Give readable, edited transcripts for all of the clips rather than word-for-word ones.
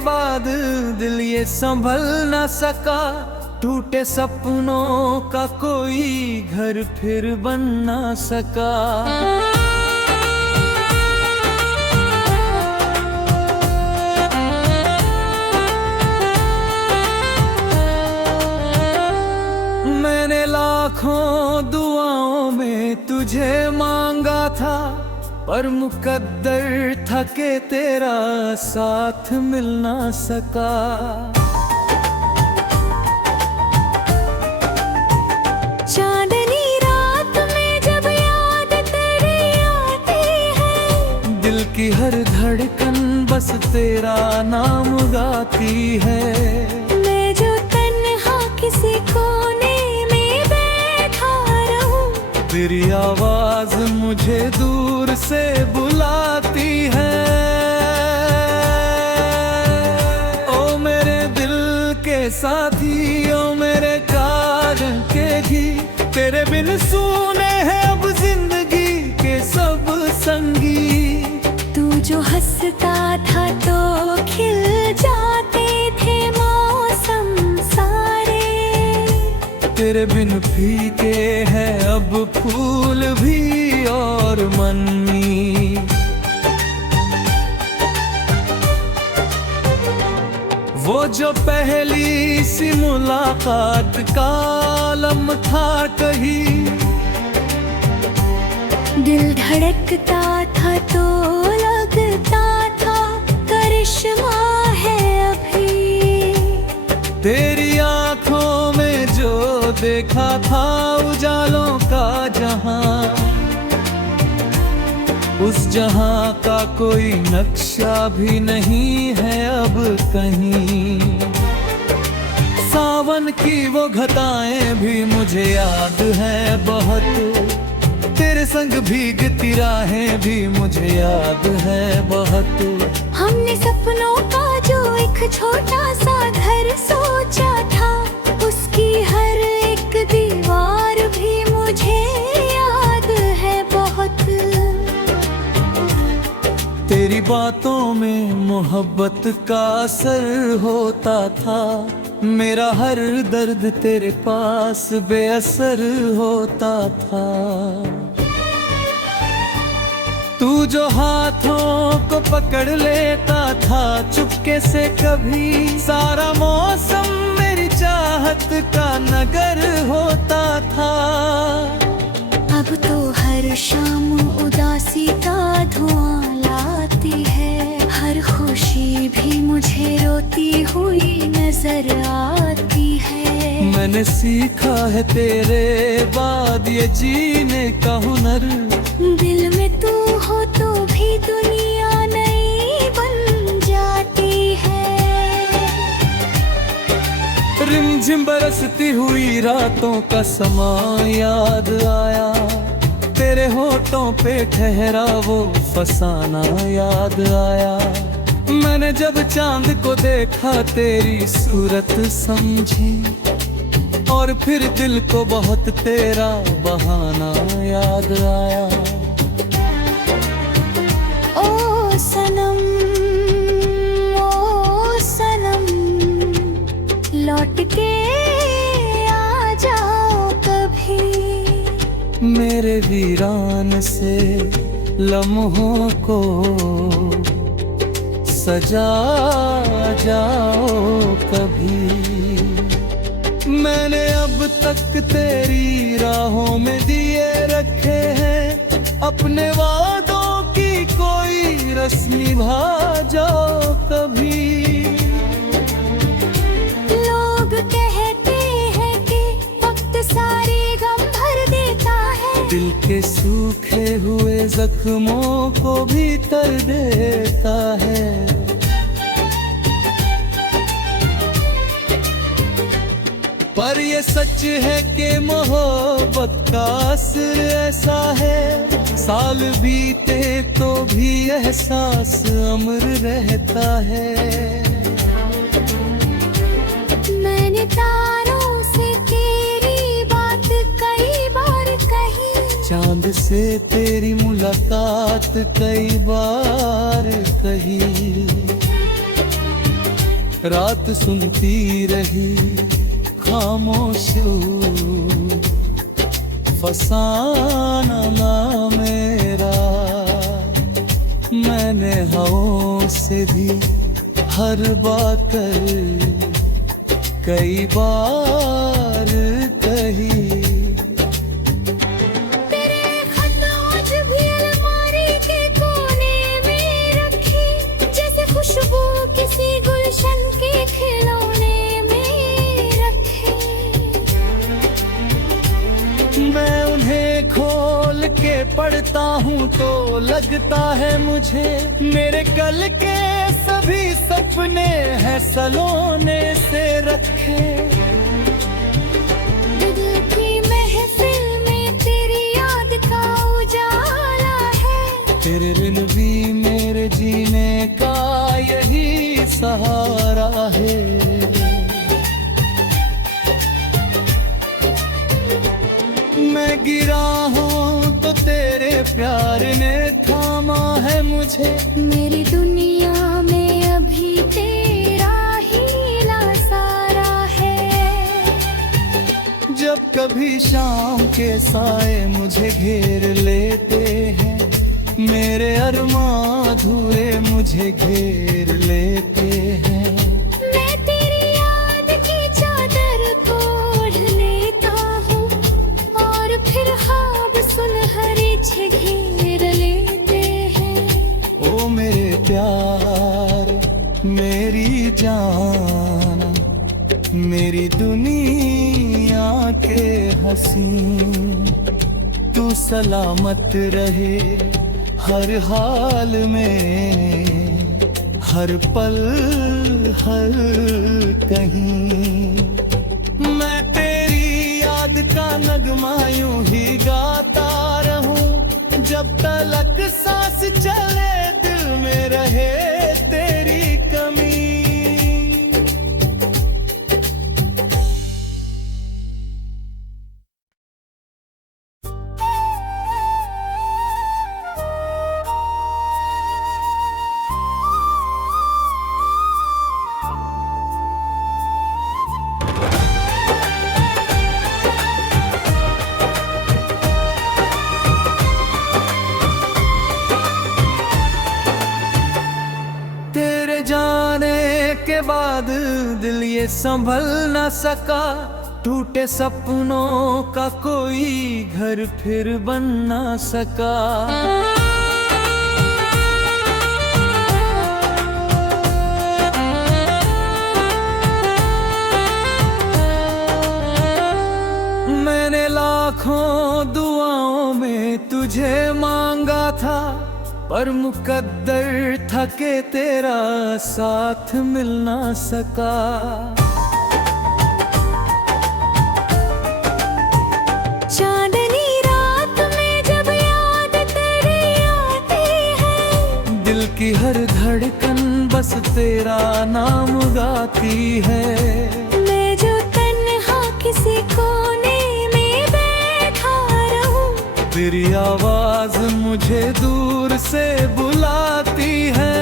बाद दिल ये संभल न सका, टूटे सपनों का कोई घर फिर बन न सका। मैंने लाखों दुआओं में तुझे मांगा था, पर मुकद्दर था कि तेरा साथ मिल ना सका। चांदनी रात में जब याद तेरी आती है, दिल की हर धड़कन बस तेरा नाम गाती है। मैं जो तन्हा किसी कोने में बैठा रहूं, तेरी आवाज मुझे दूर से बुलाती है। ओ मेरे दिल के साथी, ओ मेरे काजल के घी, तेरे बिन सूने हैं अब जिंदगी के सब संगी। तू जो हंसता था तो खिल जाते थे मौसम सारे, तेरे बिन फीके हैं अब फूल भी और मन्नी। वो जो पहली सी मुलाकात का आलम था कहीं, दिल धड़कता था तो लगता था करिश्मा है अभी। तेरी आंखों में जो देखा था उजालों का जहां, उस जहां का कोई नक्शा भी नहीं है अब कहीं। सावन की वो घटाएं भी मुझे याद है बहुत, तेरे संग भीगती राहें भी मुझे याद है बहुत। हमने सपनों का जो एक छोटा सा घर सोचा था, उसकी हर एक दीवार भी मुझे याद है बहुत। तेरी बातों में मोहब्बत का असर होता था, मेरा हर दर्द तेरे पास बेअसर होता था। तू जो हाथों को पकड़ लेता था चुपके से कभी, सारा मौसम मेरी चाहत का नगर होता था। अब तो हर शाम उदासी का धुआं लाती है, हर खुशी भी मुझे रोती हुई नजर आती है। मैंने सीखा है तेरे बाद ये जीने का हुनर, दिल में तू हो तो भी दुनिया नई बन जाती है। रिमझिम बरसती हुई रातों का समा याद आया, तेरे होठों पे ठहरा वो फसाना याद आया। मैंने जब चांद को देखा तेरी सूरत समझी, और फिर दिल को बहुत तेरा बहाना याद आया। ओ सनम, ओ सनम, लौट के आ जाओ कभी। मेरे वीरान से लम्हों को सजा जाओ कभी। मैंने अब तक तेरी राहों में दिए रखे हैं, अपने वादों की कोई रस्म निभा जाओ कभी। लोग कहते हैं कि वक्त सारे गम भर देता है, दिल के सूखे हुए जख्मों को भी तर देता है। पर ये सच है कि मोहब्बत का असर ऐसा है, साल बीते तो भी एहसास अमर रहता है। मैंने तारों से तेरी बात कई बार कही, चांद से तेरी मुलाकात कई बार कही। रात सुनती रही खामोश, फसाना ना मेरा। मैंने हवाओं से भी हर बात कई बार कही। तेरे खत आज भी अलमारी के कोने में रखी, जैसे खुशबू किसी गुलशन के खिलौने में रखे। मैं उन्हें खोल के पढ़ता हूँ तो लगता है मुझे मेरे कल के सभी सपने हैं सलोने से रखे। दिल की महफिल में तेरी याद का उजाला है। तेरे बिन भी मेरे जीने का यही सहारा है। मैं गिरा हूँ तो तेरे प्यार ने थामा है मुझे। मेरी दुनिया में अभी तेरा ही लासारा है। जब कभी शाम के साए मुझे घेर लेते हैं, मेरे अरमां अधूरे मुझे घेर लेते हैं। मैं तेरी याद की चादर को ओढ़ लेता हूँ और फिर ख्वाब सुनहरे छे घेर लेते हैं। ओ मेरे प्यार, मेरी जान, मेरी दुनिया के हसीन, तू सलामत रहे हर हाल में, हर पल हर कहीं। मैं तेरी याद का नगमा यूं ही गाता रहूं, जब तलक सांस चले दिल में रहे तेरी कमी। के बाद दिल ये संभल न सका, टूटे सपनों का कोई घर फिर बन न सका। मैंने लाखों दुआओं में तुझे मांगा था, पर मुकद्दर था के तेरा साथ मिल ना सका। चांदनी रात में जब याद तेरी आती है, दिल की हर धड़कन बस तेरा नाम गाती है। मैं जो तन्हा किसी कोने में बैठा रहूं, तेरी आवाज मुझे दूर से बुलाती है।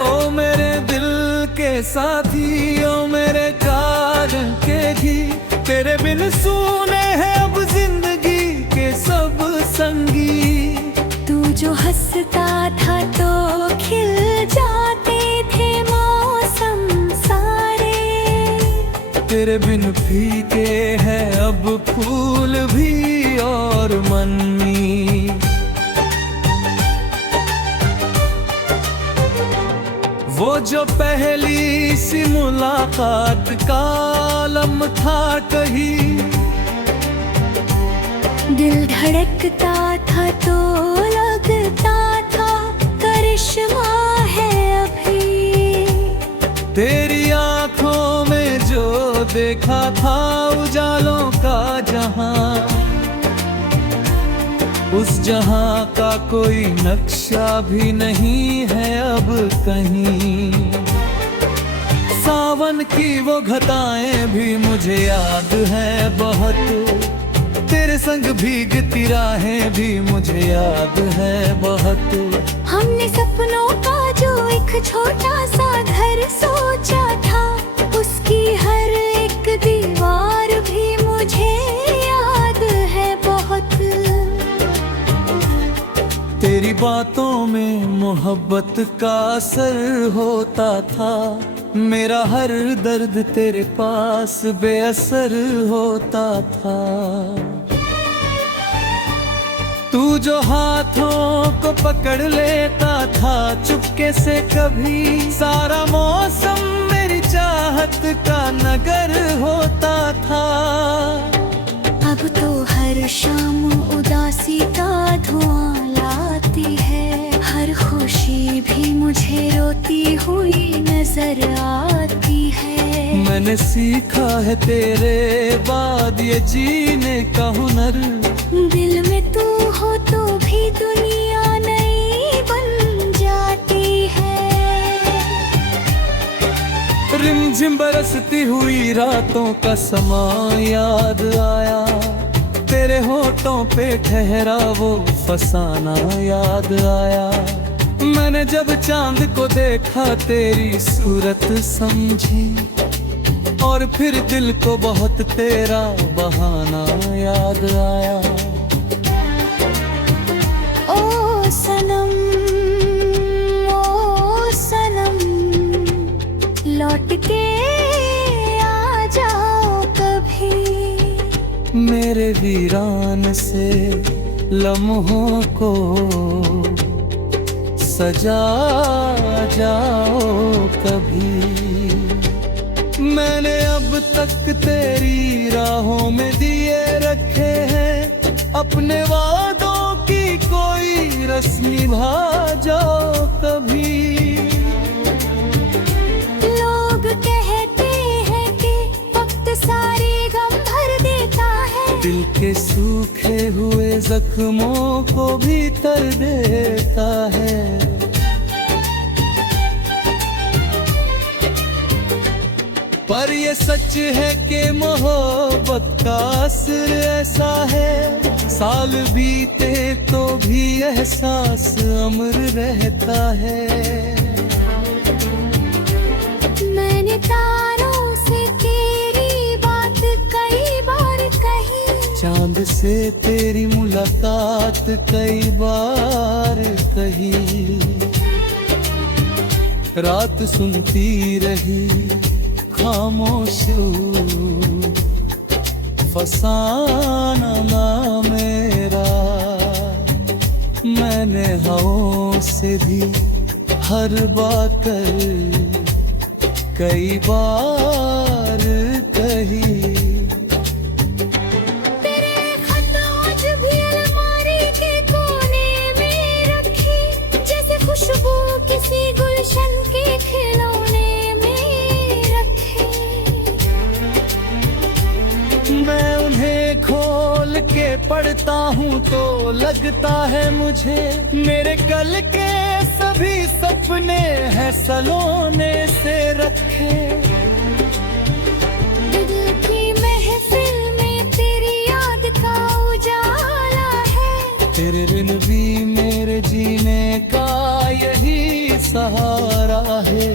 ओ मेरे दिल के साथी, ओ मेरे काजल के घी, तेरे बिन सूने हैं अब जिंदगी के सब संगी। तू जो हंसता था तो खिल जाते थे मौसम सारे, तेरे बिन फीके हैं अब फूल भी और मनमी। वो जो पहली सी मुलाकात का आलम था कहीं, दिल धड़कता था तो लगता था करिश्मा है अभी। तेरी आंखों में जो देखा था उजालों का जहां, उस जहां का कोई नक्शा भी नहीं है अब कहीं। सावन की वो घटाएं भी मुझे याद है बहुत, तेरे संग भीगती राहें भी मुझे याद है बहुत। हमने सपनों का जो एक एक छोटा सा घर सोचा था, उसकी हर एक दीवार भी मुझे याद है बहुत। तेरी बातों में मोहब्बत का असर होता था, मेरा हर दर्द तेरे पास बेअसर होता था। तू जो हाथों को पकड़ लेता था चुपके से कभी, सारा मौसम मेरी चाहत का नगर होता था। अब तो हर शाम उदासी का धुआं लाती है, हर खुशी भी मुझे रोती हुई नजर आती है। मैंने सीखा है तेरे बाद ये जीने का हुनर, दिल में तू हो तो भी दुनिया नई बन जाती है। रिमझिम बरसती हुई रातों का समा याद आया, तेरे होठों पे ठहरा वो फसाना याद आया। मैंने जब चांद को देखा तेरी सूरत समझी, और फिर दिल को बहुत तेरा बहाना याद आया। ओ सनम, ओ सनम, लौट के आ जाओ कभी। मेरे वीरान से लम्हों को सजा जाओ कभी। मैंने अब तक तेरी राहों में दिए रखे हैं, अपने वादों की कोई रस्म निभा जाओ कभी। लोग कहते हैं कि वक्त सारे गम भर देता है, दिल के सूखे हुए जख्मों को भी तर देता है। पर ये सच है कि मोहब्बत का असर ऐसा है, साल बीते तो भी एहसास अमर रहता है। मैंने तारों से तेरी बात कई बार कही, चांद से तेरी मुलाकात कई बार कही। रात सुनती रही खामोश, फसाना ना मेरा। मैंने हवाओं से भी हर बात कई बार कही। तेरे खत आज भी अलमारी के कोने में रखी, जैसे खुशबू किसी गुलशन के खिलौने में रखे। मैं उन्हें खोल के पढ़ता हूँ तो लगता है मुझे मेरे कल के सभी सपने हैं सलोने से रखे। दिल की महफिल में तेरी याद का उजाला है, तेरे बिन भी मेरे जीने का यही सहारा है।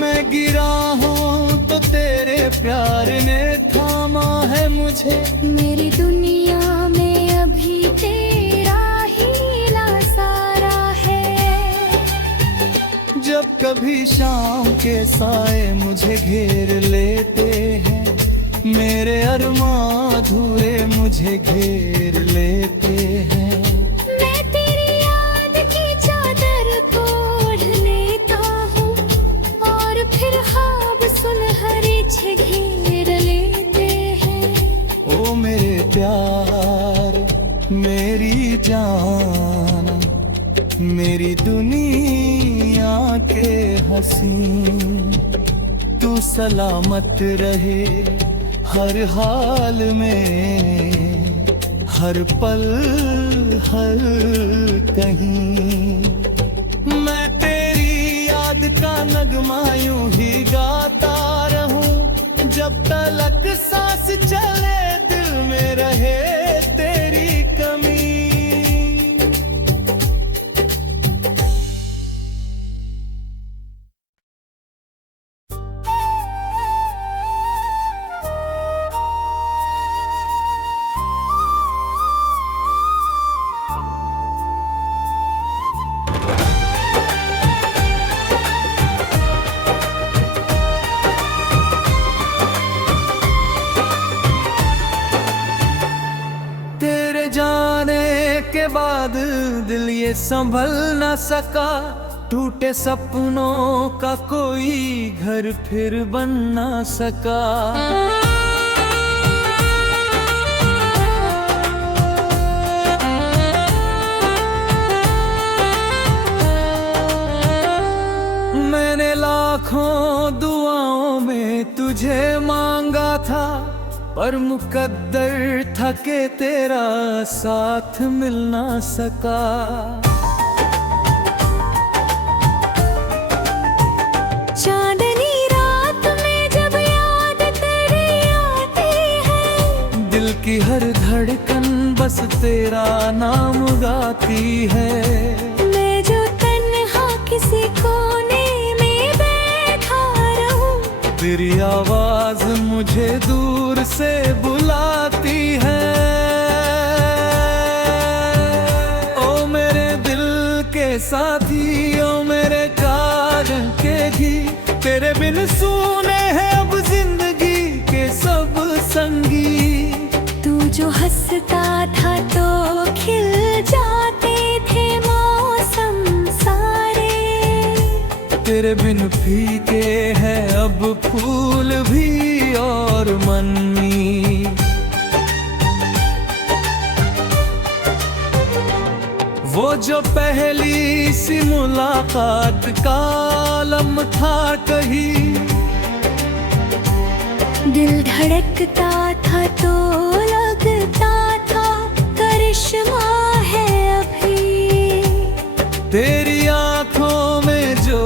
मैं गिरा हूँ तो तेरे प्यार ने थामा है मुझे, मेरी दुनिया में अभी तेरा ही लासारा है। जब कभी शाम के साए मुझे घेर लेते हैं, मेरे अरमां अधूरे मुझे घेर लेते हैं। मैं तेरी याद की चादर को ओढ़ लेता हूँ, और फिर ख्वाब सुनहरे छे घेर लेते हैं। ओ मेरे प्यार मेरी जान, मेरी दुनिया के हसीन, तू सलामत रहे हर हाल में, हर पल हर कहीं। मैं तेरी याद का नगमा यूं ही गाता रहूं, जब तलक सांस चले दिल में रहे तेरी कमी। बाद दिल ये संभल न सका, टूटे सपनों का कोई घर फिर बन न सका। मैंने लाखों दुआओं में तुझे मांगा था, पर मुकद्दर था कि तेरा साथ मिल ना सका। चांदनी रात में जब याद तेरी आती है, दिल की हर धड़कन बस तेरा नाम गाती है। मैं जो तन्हा किसी कोने में बैठा रहूं, तेरी आवाज मुझे दूर से बुलाती है। ओ मेरे दिल के साथी, ओ मेरे काजल के घी, तेरे बिन सूने हैं अब जिंदगी के सब संगी। तू जो हंसता था तो खिल जाते थे मौसम सारे, तेरे बिन फीके हैं अब फूल भी और मनमी। वो जो पहली सी मुलाकात का आलम था कहीं, दिल धड़कता था तो लगता था करिश्मा है अभी। तेरी आंखों में जो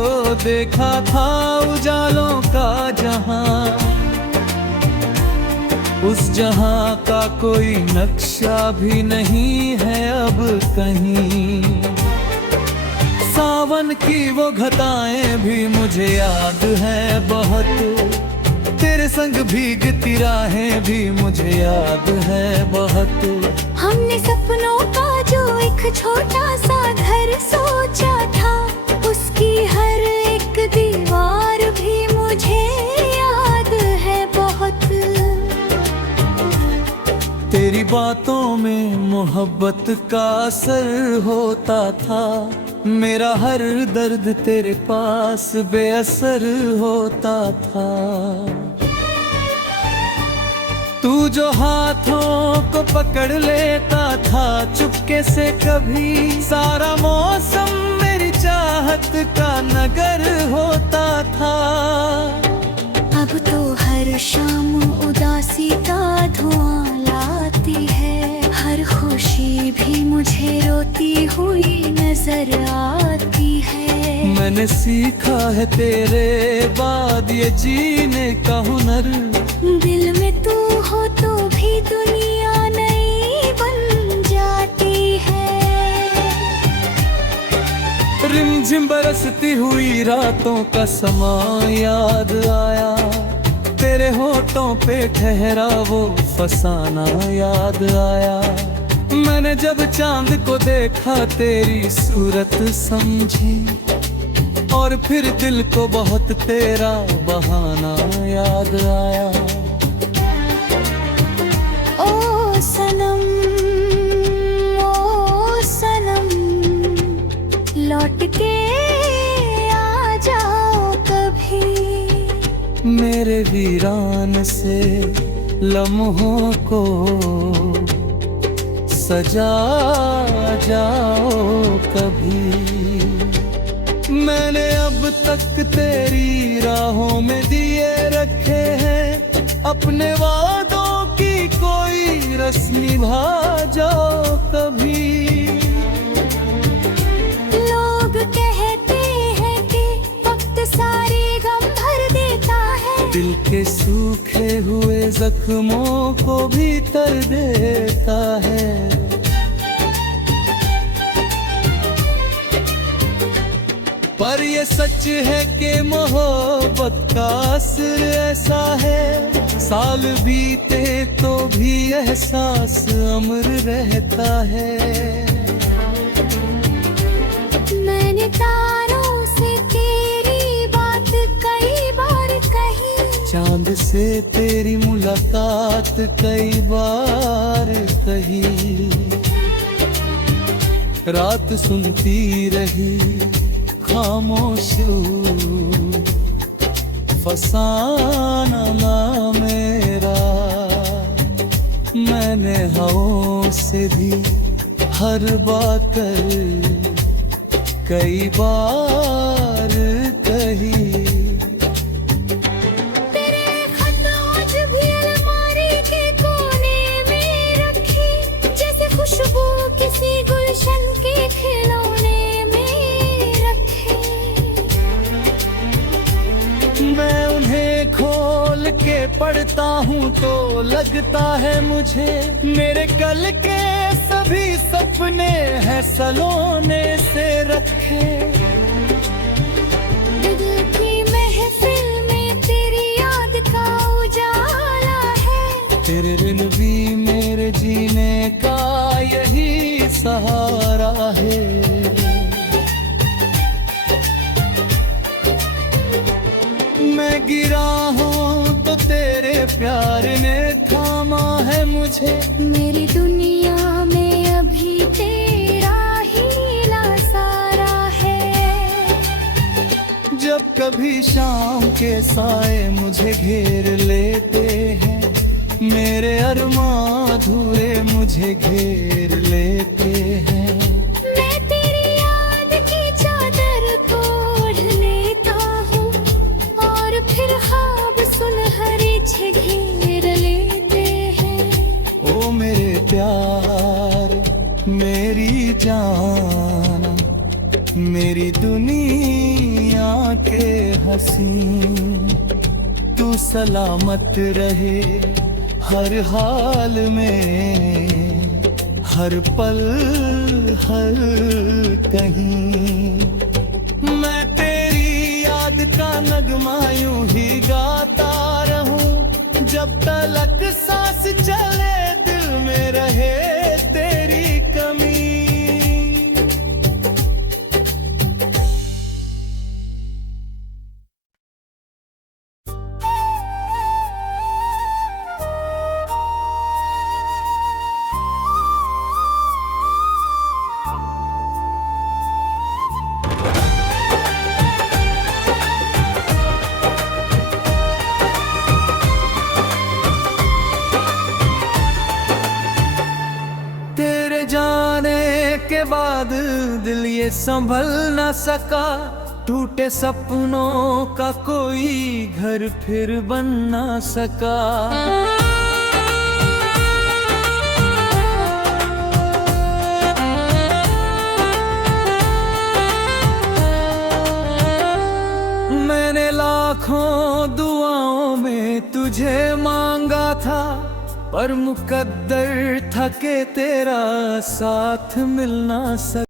देखा था उजालों का जहां, उस जहां का कोई नक्शा भी नहीं है अब कहीं। सावन की वो घटाएं भी मुझे याद है बहुत, तेरे संग भीगती राहें भी मुझे याद है बहुत। हमने सपनों का जो एक छोटा सा घर सोचा था, उसकी हर एक दीवार भी मुझे याद है बहुत। तेरी बातों में मोहब्बत का असर होता था, मेरा हर दर्द तेरे पास बेअसर होता था। तू जो हाथों को पकड़ लेता था चुपके से कभी, सारा मौसम मेरी चाहत का नगर होता था। अब तो हर शाम उदासी का धुआं लाती है, हर खुशी भी मुझे रोती हुई नजर आती है। मैंने सीखा है तेरे बाद ये जीने का हुनर, दिल में तू हो तो भी दुनिया नई बन जाती है। रिमझिम बरसती हुई रातों का समा याद आया, तेरे होठों पे ठहरा वो फसाना याद आया। मैंने जब चांद को देखा तेरी सूरत समझी, और फिर दिल को बहुत तेरा बहाना याद आया। ओ सनम, ओ सनम, लौट के आ जाओ कभी। मेरे वीरान से लम्हों को सजा जाओ कभी। मैंने अब तक तेरी राहों में दिए रखे हैं, अपने वादों की कोई रस्म निभा जाओ कभी। लोग कहते हैं कि वक्त सारे गम भर देता है, दिल के सूखे हुए जख्मों को भी तर देता है। पर ये सच है कि मोहब्बत का असर ऐसा है, साल बीते तो भी एहसास अमर रहता है। मैंने तारों से तेरी बात कई बार कही, चांद से तेरी मुलाकात कई बार कही। रात सुनती रही खामोश, फसाना ना मेरा। मैंने हवाओं से भी हर बात कई बार कही। तेरे खत आज भी अलमारी के कोने में रखे, जैसे खुशबू किसी गुलशन के खिलौने में रखे। मैं उन्हें खोल के पढ़ता हूँ तो लगता है मुझे मेरे कल के सभी सपने हैं सलोने से रखे। दिल की महफिल में तेरी याद का उजाला है। तेरे बिन भी मेरे जीने का यही सहारा है। मैं गिरा हूँ तो तेरे प्यार ने थामा है मुझे। मेरी दुनिया में अभी तेरा ही सारा है। जब कभी शाम के साए मुझे घेर लेते हैं, मेरे अरमां अधूरे मुझे घेर लेते हैं। मैं तेरी याद की चादर को ओढ़ लेता हूँ और फिर ख्वाब सुनहरे घेर लेते हैं। ओ मेरे प्यार, मेरी जान, मेरी दुनिया के हसीन, तू सलामत रहे हर हाल में, हर पल हर कहीं। मैं तेरी याद का नगमा यूं ही गाता रहूं, जब तलक सांस चले दिल में रहे तेरी कमी। के बाद दिल ये संभल न सका, टूटे सपनों का कोई घर फिर बन न सका। मैंने लाखों दुआओं में तुझे मांगा था, पर मुकद्दर था कि तेरा साथ मिल ना सका।